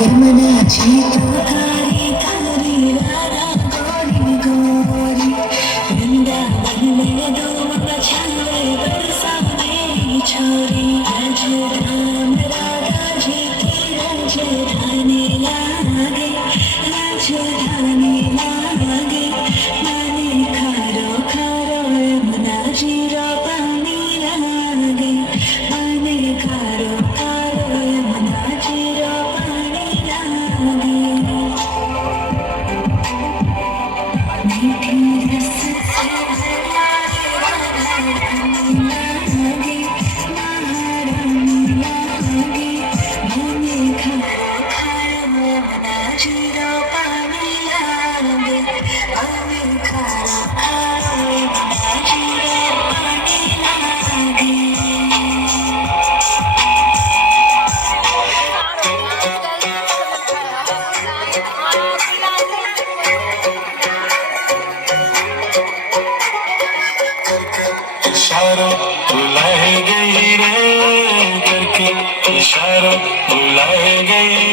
यमुनाची तुकारी कारी राधा गोरी गोरी वृंदावन में धूम मचावे बरसा मेरी छोरी रज राम राधा जी की राजधानी लागे राजधानी लागे पानी खारो खारो यमुना जी रो पानी लागे पानी खारो खारो यमुना जी रो पानी लागे मीठी रस से महारानी लागे महारानी लागे पानी खारो खारो यमुना जी रो पानी लागे पानी खारो खारो यमुना जी रो पानी लागे इशारों बुलाए गई रे करके इशारों बुलाए गई